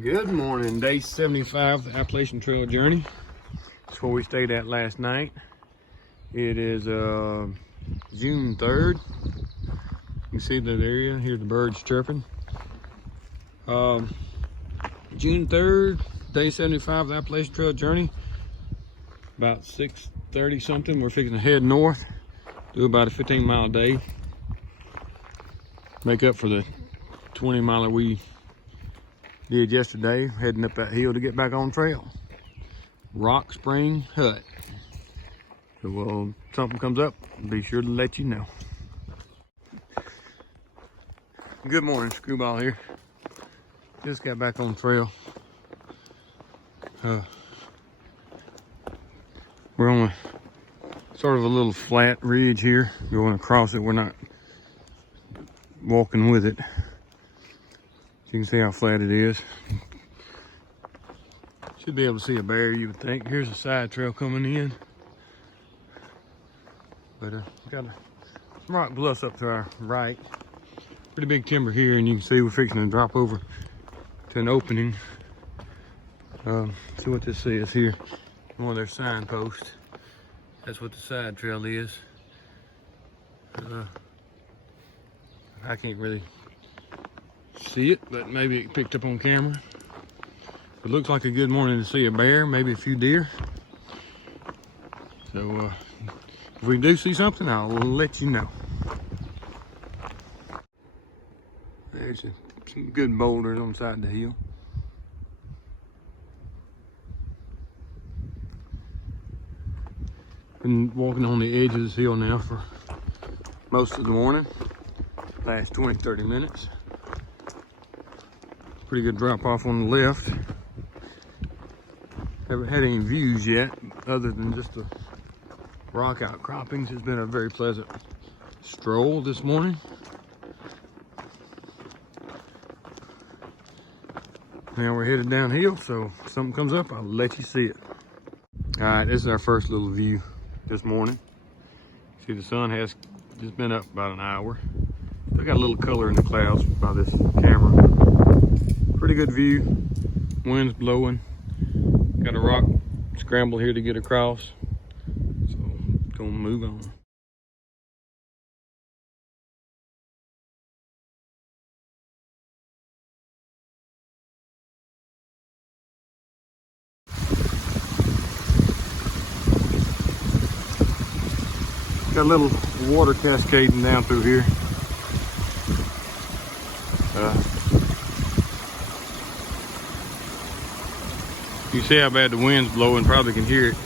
Good morning, day 75 of the Appalachian Trail journey. That's where we stayed at last night. It is June 3rd. You can see that area, hear the birds chirping. June 3rd, day 75 of the Appalachian Trail journey. About 6:30 something, we're fixing to head north, do about a 15-mile day. Make up for the 20-miler we did yesterday, heading up that hill to get back on trail. Rock Spring Hut. So something comes up, be sure to let you know. Good morning, Screwball here. Just got back on trail. We're on a sort of a little flat ridge here. Going across it, we're not walking with it. You can see how flat it is. Should be able to see a bear, you would think. Here's a side trail coming in. But we got some rock bluffs up to our right. Pretty big timber here, and you can see we're fixing to drop over to an opening. See what this says here. One of their signposts. That's what the side trail is. I can't really see it, but maybe it picked up on camera. It looks like a good morning to see a bear, maybe a few deer. So if we do see something, I'll let you know. There's some good boulders on the side of the hill. Been walking on the edge of this hill now for most of the morning. Last 20-30 minutes. Pretty good drop off on the left. Haven't had any views yet other than just the rock outcroppings. It's been a very pleasant stroll this morning. Now we're headed downhill, so if something comes up, I'll let you see it. All right, this is our first little view this morning. See, the sun has just been up about an hour. Still got a little color in the clouds by this camera. Pretty good view. Wind's blowing. Got a rock scramble here to get across. So, gonna move on. Got a little water cascading down through here. You see how bad the wind's blowing, probably can hear it.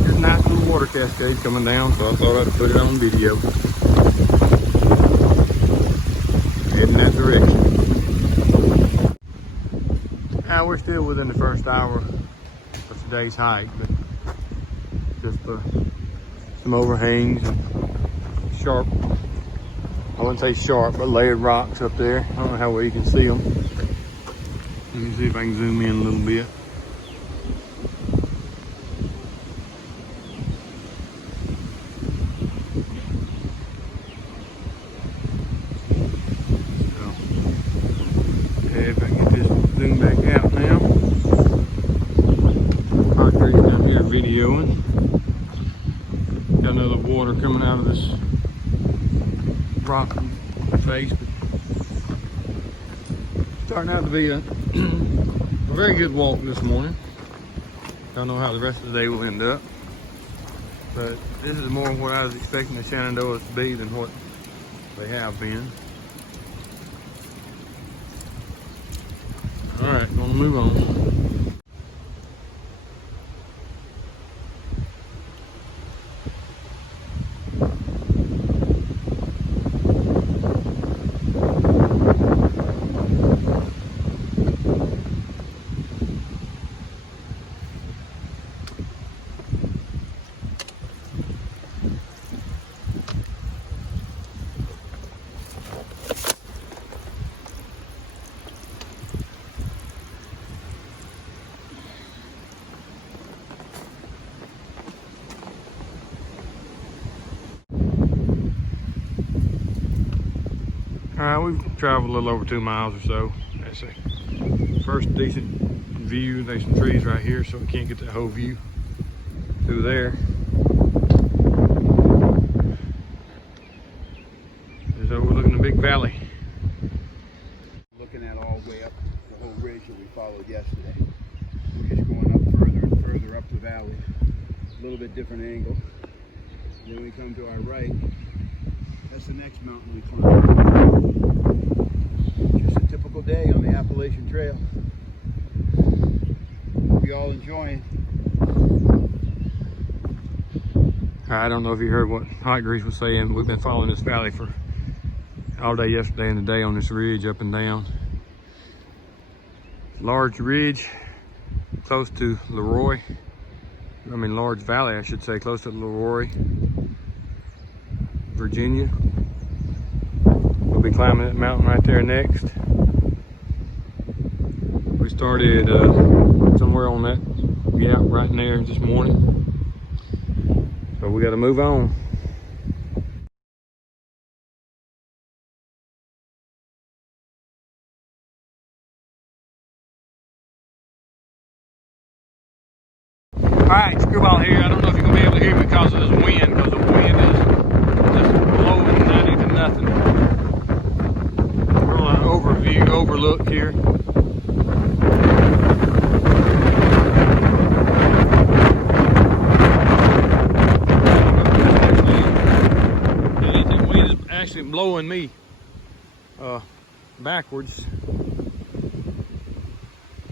There's a nice little water cascade coming down, so I thought I'd put it on video. Heading that direction. Now we're still within the first hour of today's hike, but just some overhangs and sharp, I wouldn't say sharp, but layered rocks up there. I don't know how well you can see them. Let me see if I can zoom in a little bit. So, okay, if I can get this zoom back out now. Partridge down here videoing. Got another water coming out of this rock face, but starting out to be a very good walk this morning. Don't know how the rest of the day will end up, but this is more what I was expecting the Shenandoahs to be than what they have been. All right, gonna move on. Alright, we've traveled a little over 2 miles or so. That's a first decent view. There's some trees right here, so we can't get that whole view through there. Just overlooking the big valley. Looking at all the way up the whole ridge that we followed yesterday. We're just going up further and further up the valley. A little bit different angle. Then we come to our right. That's the next mountain we climb. Just a typical day on the Appalachian Trail. Hope you all enjoying. I don't know if you heard what Hot Grease was saying. We've been following this valley for all day yesterday and today on this ridge up and down. Large ridge close to Leroy. Large valley, I should say, close to Leroy, Virginia. We'll be climbing that mountain right there next. We started somewhere on that gap right in there this morning. So we got to move on. Alright, Screwball here. I don't know if you're going to be able to hear me because of this wind, because the wind is just blowing 90 to nothing. We're on an overlook here. The wind is actually blowing me backwards.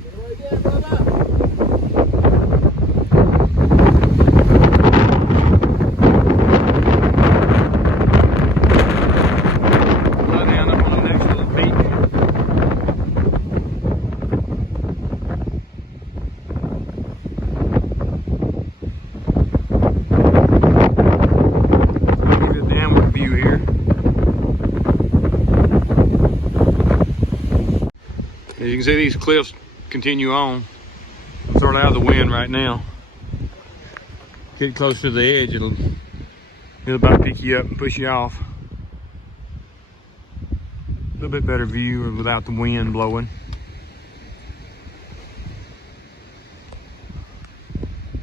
Get right there, brother. As you can see, these cliffs continue on. I'm sort of out of the wind right now. Get close to the edge, it'll about pick you up and push you off. A little bit better view without the wind blowing.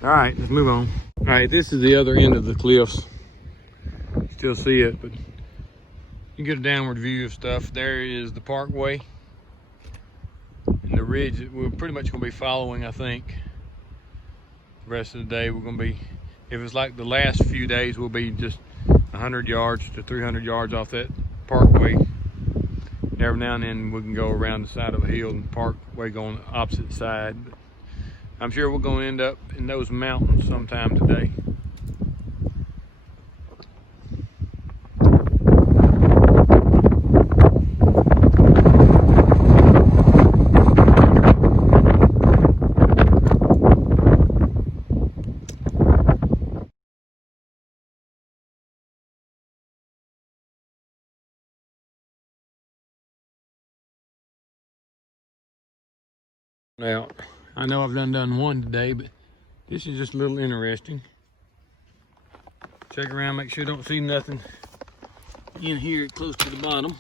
All right, let's move on. All right, this is the other end of the cliffs. Still see it, but you get a downward view of stuff. There is the parkway. And the ridge that we're pretty much going to be following, I think. The rest of the day we're going to be, if it's like the last few days, we'll be just 100 yards to 300 yards off that parkway. Every now and then we can go around the side of a hill and the parkway go on the opposite side. But I'm sure we're going to end up in those mountains sometime today. Now, I know I've done one today, but this is just a little interesting. Check around, make sure you don't see nothing in here close to the bottom.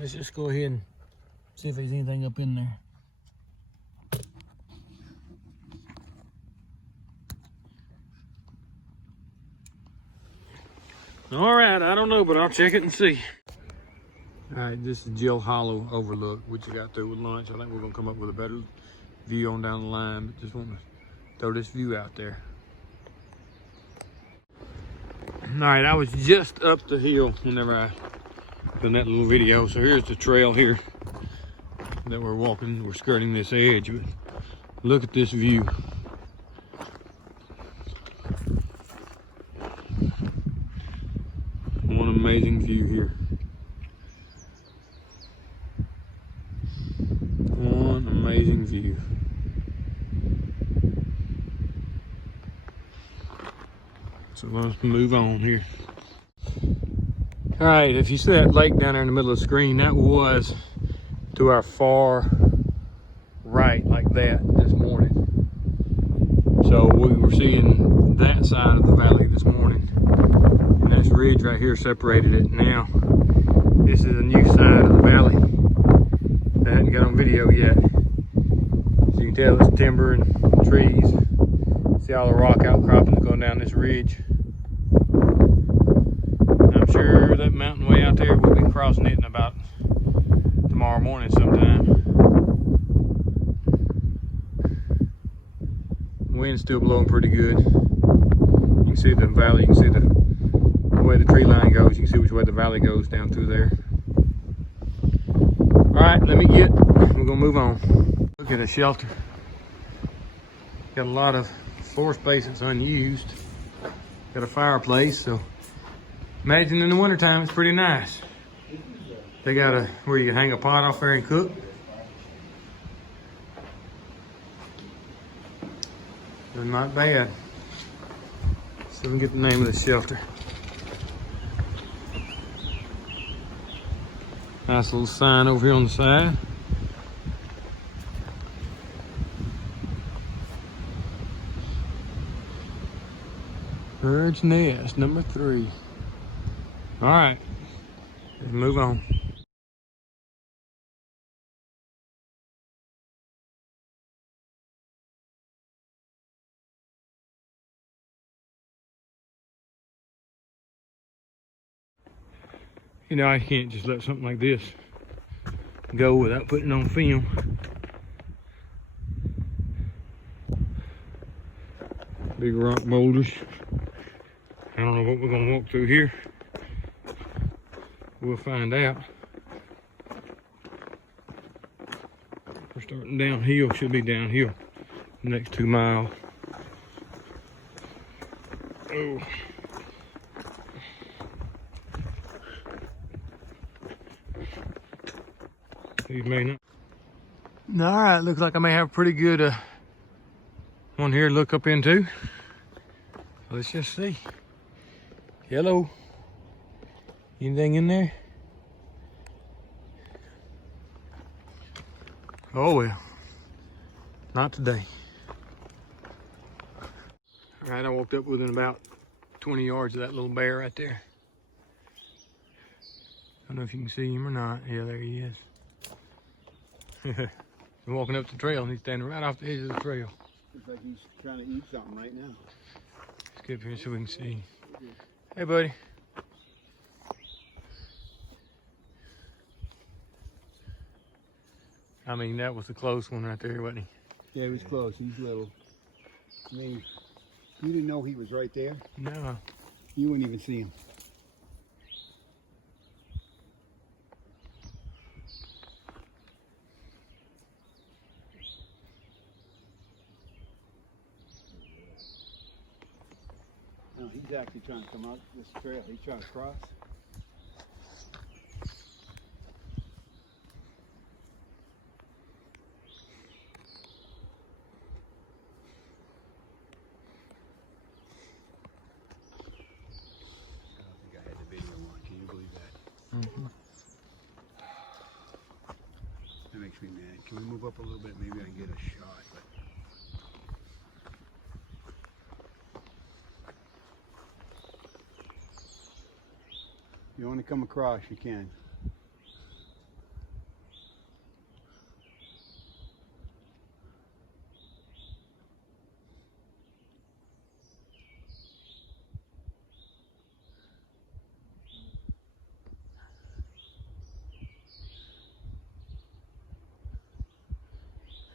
Let's just go ahead and see if there's anything up in there. All right, I don't know, but I'll check it and see. All right, this is Jill Hollow Overlook, which I got through with lunch. I think we're gonna come up with a better view on down the line, but just want to throw this view out there. All right, I was just up the hill whenever I done that little video. So here's the trail here that we're walking. We're skirting this edge, but look at this view. One amazing view here. One amazing view. So let's move on here. All right, if you see that lake down there in the middle of the screen, that was to our far right, like that, this morning. So we were seeing that side of the valley this morning, and that's ridge right here separated it. Now, this is a new side of the valley that I hadn't got on video yet. So you can tell it's timber and trees. See all the rock outcroppings going down this ridge. I'm sure that mountain way out there, we'll be crossing it in about tomorrow morning sometime. Wind's still blowing pretty good. You can see the valley, you can see the way the tree line goes, you can see which way the valley goes down through there. Alright, we're gonna move on. Look at the shelter. Got a lot of floor space that's unused. Got a fireplace, so imagine in the wintertime it's pretty nice. They got where you can hang a pot off there and cook. They're not bad. So we can get the name of the shelter. Nice little sign over here on the side. Bird's Nest, number 3. All right, let's move on. You know, I can't just let something like this go without putting it on film. Big rock boulders. I don't know what we're gonna walk through here. We'll find out. We're starting downhill, should be downhill the next 2 miles. Oh. These may not. All right, looks like I may have a pretty good one here to look up into. Let's just see. Hello. Anything in there? Oh well, not today. All right, I walked up within about 20 yards of that little bear right there. I don't know if you can see him or not. Yeah, there he is. I'm walking up the trail and he's standing right off the edge of the trail. Looks like he's trying to eat something right now. Let's get up here so we can see. Hey, buddy. I mean, that was a close one right there, wasn't he? Yeah, he was close. He's little. I mean, you didn't know he was right there? No. You wouldn't even see him. No, he's actually trying to come out this trail. He's trying to cross. That makes me mad. Can we move up a little bit? Maybe I can get a shot. But... you want to come across, you can.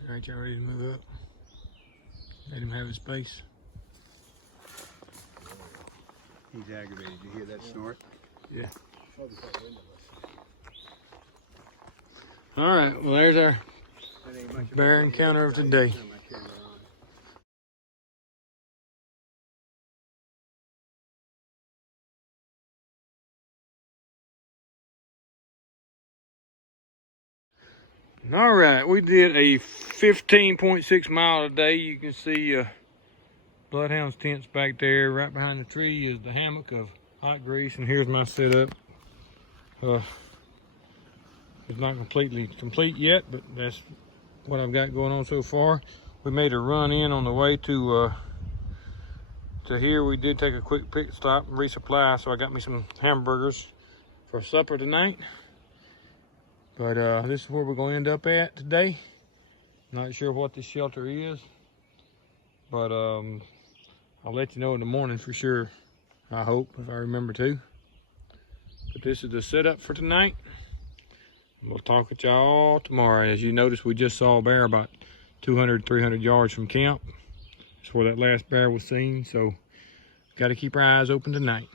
All right, y'all ready to move up? Let him have his space. He's aggravated. You hear that snort? Yeah. All right, well, there's our bear encounter of today. All right, we did a 15.6 mile a day. You can see Bloodhound's tents back there. Right behind the tree is the hammock of hot grease, and here's my setup. It's not completely complete yet, but that's what I've got going on so far. We made a run in on the way to to here, we did take a quick pit stop and resupply, so I got me some hamburgers for supper tonight. But this is where we're gonna end up at today. Not sure what this shelter is, but I'll let you know in the morning for sure. I hope, if I remember to. But this is the setup for tonight. We'll talk with y'all tomorrow. As you notice, we just saw a bear about 200, 300 yards from camp. That's where that last bear was seen, so got to keep our eyes open tonight.